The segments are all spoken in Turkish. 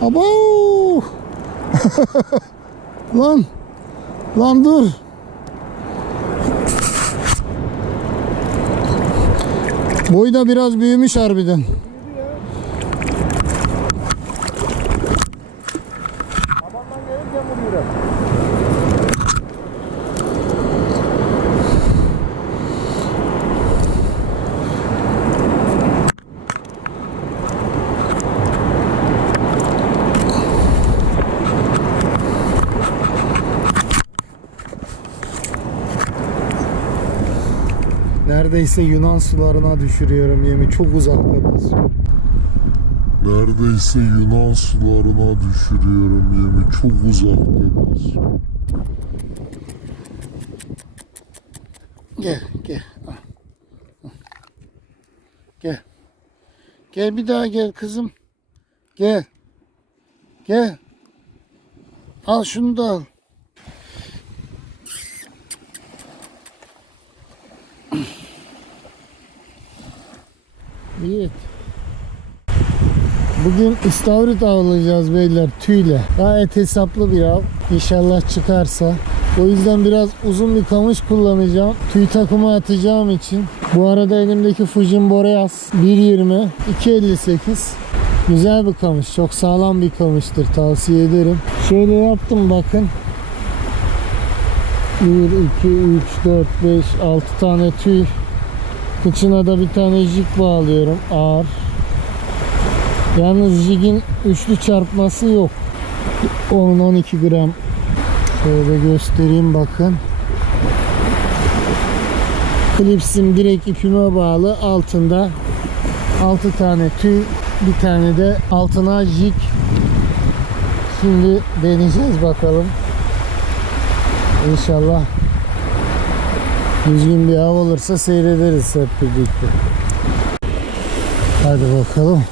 Abo! lan! Lan dur! Boy da biraz büyümüş harbiden. Neredeyse Yunan sularına düşürüyorum yemi. Çok uzakta basıyor. Neredeyse Yunan sularına düşürüyorum yemi. Çok uzakta basıyor. Gel gel. Al. Gel. Gel bir daha gel kızım. Gel. Gel. Al şunu da al. Evet. Bugün istavrit avlayacağız beyler tüyle. Gayet hesaplı bir av. İnşallah çıkarsa. O yüzden biraz uzun bir kamış kullanacağım. Tüy takımı atacağım için. Bu arada elimdeki Fujin Boreas 1.20 2.58 Güzel bir kamış. Çok sağlam bir kamıştır. Tavsiye ederim. Şöyle yaptım bakın. 1, 2, 3, 4, 5, 6 tane tüy. Kıçına da bir tane jig bağlıyorum. Ağır. Yalnız jigin üçlü çarpması yok. 10-12 gram. Şöyle göstereyim bakın. Klipsim direkt ipime bağlı. Altında 6 tane tüy, bir tane de altına jig. Şimdi deneyeceğiz bakalım. İnşallah düzgün bir av olursa seyrederiz hep birlikte. Hadi bakalım.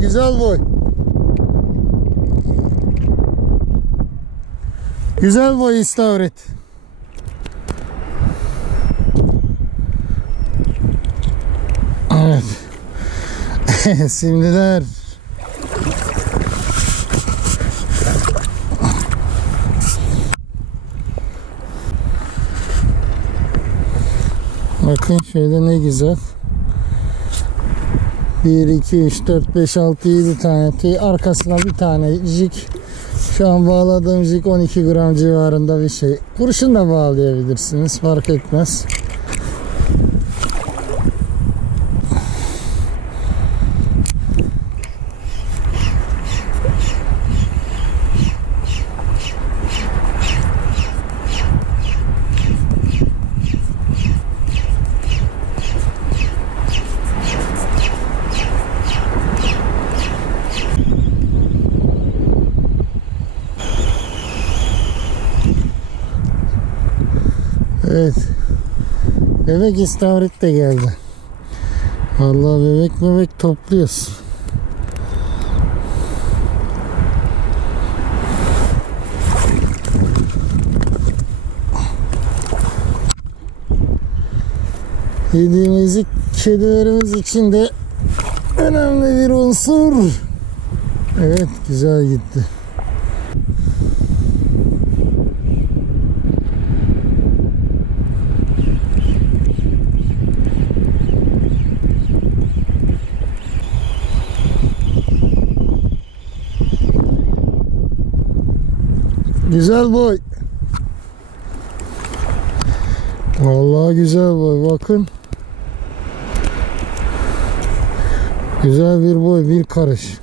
Güzel boy. Güzel boy istavrit. Evet. Şimdiler. Bakın şöyle ne güzel. 1, 2, 3, 4, 5, 6, 7 tane tüy. Arkasına bir tane jig. Şu an bağladığım jig 12 gram civarında bir şey. Kurşun da bağlayabilirsiniz. Fark etmez. Evet. Bebek istavrit de geldi. Vallahi bebek bebek topluyoruz. Yediğimiz kedilerimiz için de önemli bir unsur. Evet güzel gitti. Güzel boy. Vallahi güzel boy. Bakın. Güzel bir boy, bir karış.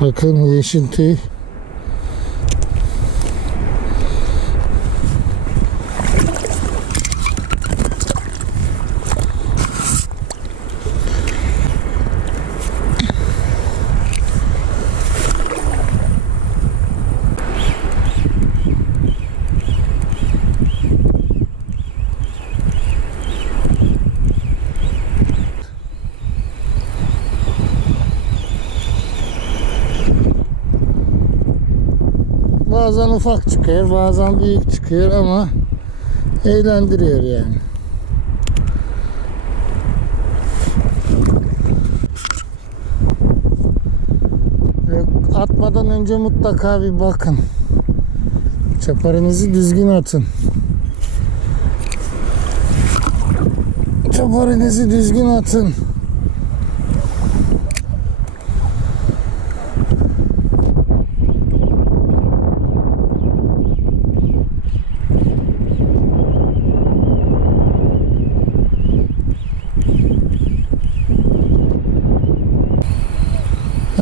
Bakın yeşil tüy. Bazen ufak çıkıyor, bazen büyük çıkıyor ama eğlendiriyor yani. Atmadan önce mutlaka bir bakın. Çaparınızı düzgün atın. Çaparınızı düzgün atın.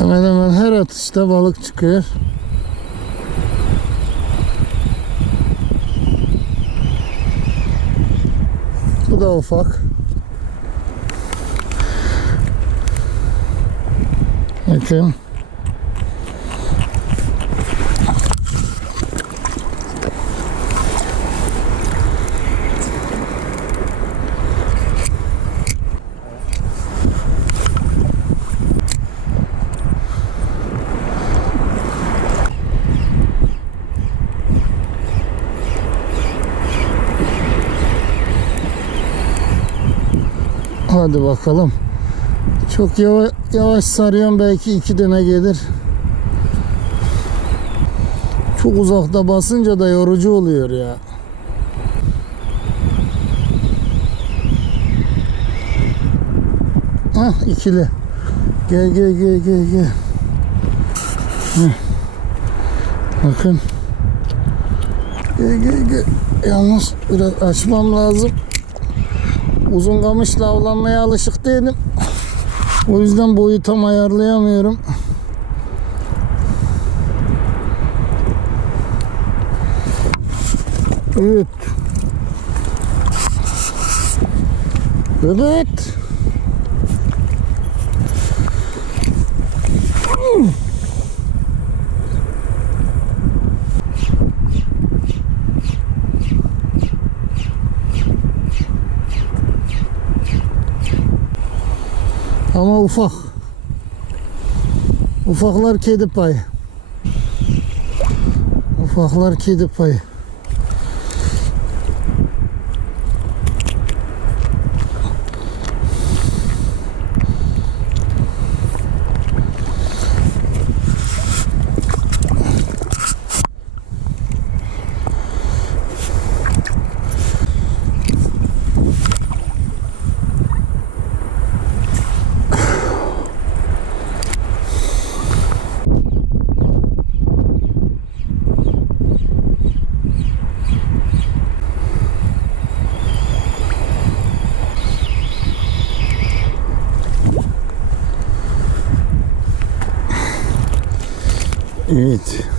Hemen hemen her atışta balık çıkıyor. Bu da ufak. Bakın. Hadi bakalım. Çok yavaş, yavaş sarıyorum belki iki tane gelir. Çok uzakta basınca da yorucu oluyor ya. Hah ikili. Gel gel gel gel gel. Bakın. Gel gel gel. Yalnız biraz açmam lazım uzun kamışla avlanmaya alışık değilim. O yüzden boyu tam ayarlayamıyorum. Evet. Evet. Ama ufak. Ufaklar kedi payı. Ufaklar kedi payı. Evet.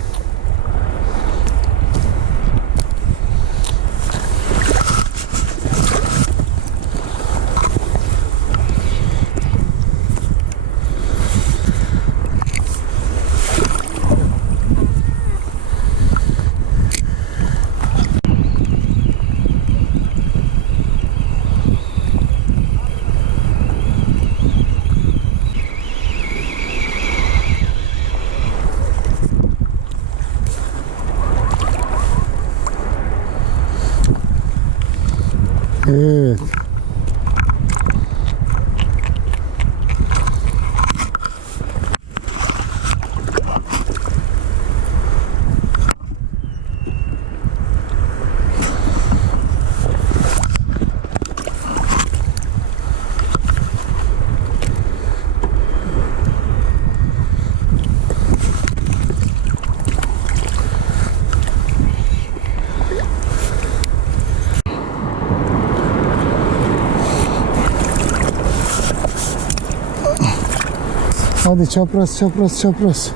Hadi çapraz çapraz çapraz.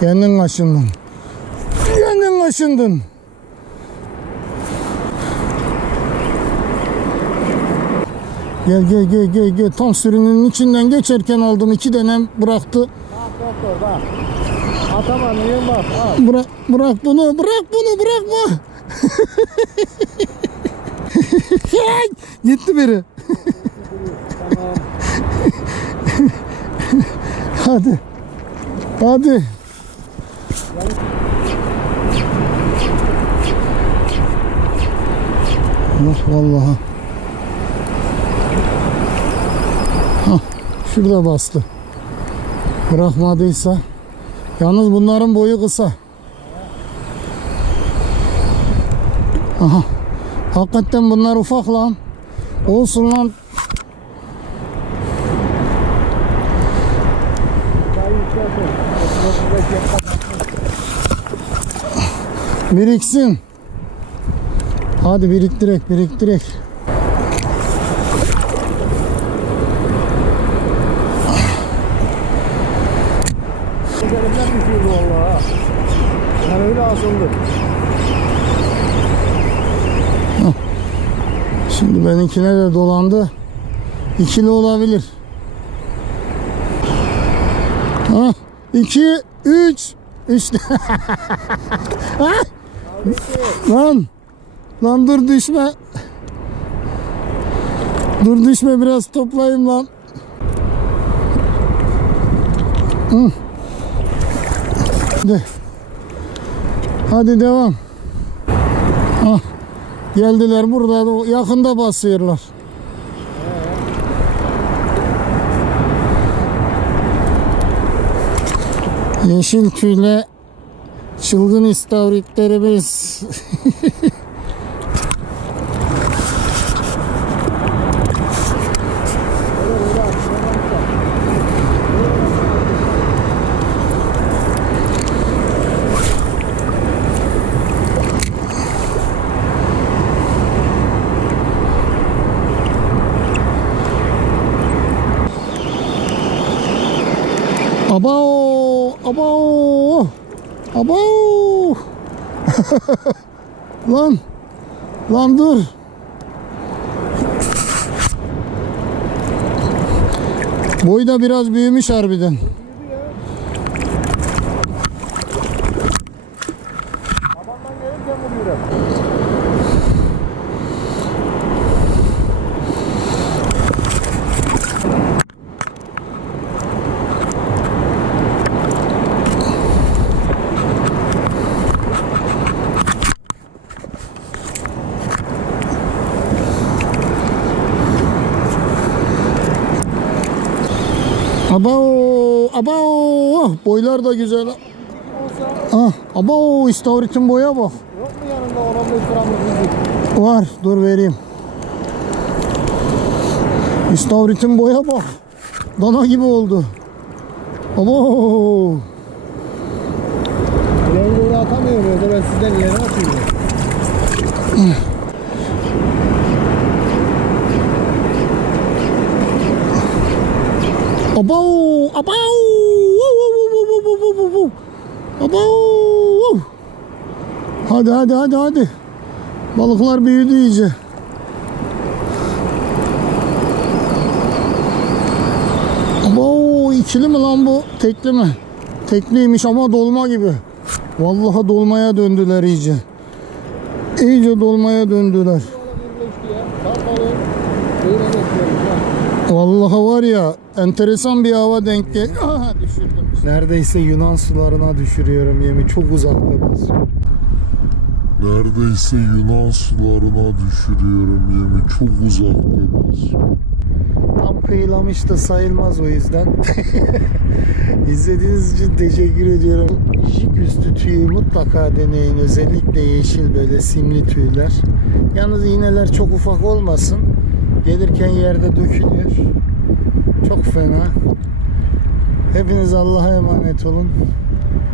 Kendin kaşındın. Kendin kaşındın. Gel gel gel gel gel tam sürünün içinden geçerken aldın iki tane bıraktı. Bak doktor bak. Atamadın bak. Al. Bırak bırak bunu bırak bunu bırakma. Gitti biri. Hadi. Hadi. Yok vallahi. Hah, şurada bastı. Bırakmadıysa. Yalnız bunların boyu kısa. Aha. Hakikaten bunlar ufak lan. Olsun lan. Biriksin. Hadi biriktirek biriktirek. Üzerimden düşürdü valla ha. Ben öyle asıldı. Şimdi benimkine de dolandı. İkili olabilir. Ha, iki, üç, üç. ha? Lan, lan dur düşme. Dur düşme biraz toplayayım lan. Hı. Hadi. Hadi devam. Ah. Geldiler burada da yakında basıyorlar. Yeşil tüyle çılgın istavritlerimiz. Abao, abao, abao. lan, lan dur. Boy da biraz büyümüş harbiden. Abao, abao. Boylar da güzel. Ah, abao istavritin boya bak. yok mu yanında 10-15 gramlık? Var, dur vereyim. İstavritin boya bak. Dana gibi oldu. Abo. Doğru atamıyorum ya da ben sizden ileri atıyorum. Abo. Abo. Wow. Abo. Hadi hadi hadi hadi. Balıklar büyüdü iyice. Abo ikili mi lan bu? Tekli mi? Tekliymiş ama dolma gibi. Vallahi dolmaya döndüler iyice. İyice dolmaya döndüler. Vallahi var ya enteresan bir hava denk gel. Aha düşürdüm. Neredeyse Yunan sularına düşürüyorum yemi. Çok uzakta basıyor. Neredeyse Yunan sularına düşürüyorum yemi. Çok uzakta basıyor. Tam kıyılamış da sayılmaz o yüzden. İzlediğiniz için teşekkür ediyorum. Jig üstü tüyü mutlaka deneyin. Özellikle yeşil böyle simli tüyler. Yalnız iğneler çok ufak olmasın. Gelirken yerde dökülüyor. Çok fena. Hepiniz Allah'a emanet olun.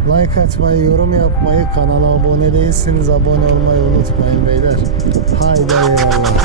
Like atmayı, yorum yapmayı, kanala abone değilseniz abone olmayı unutmayın beyler. Haydi eyvallah.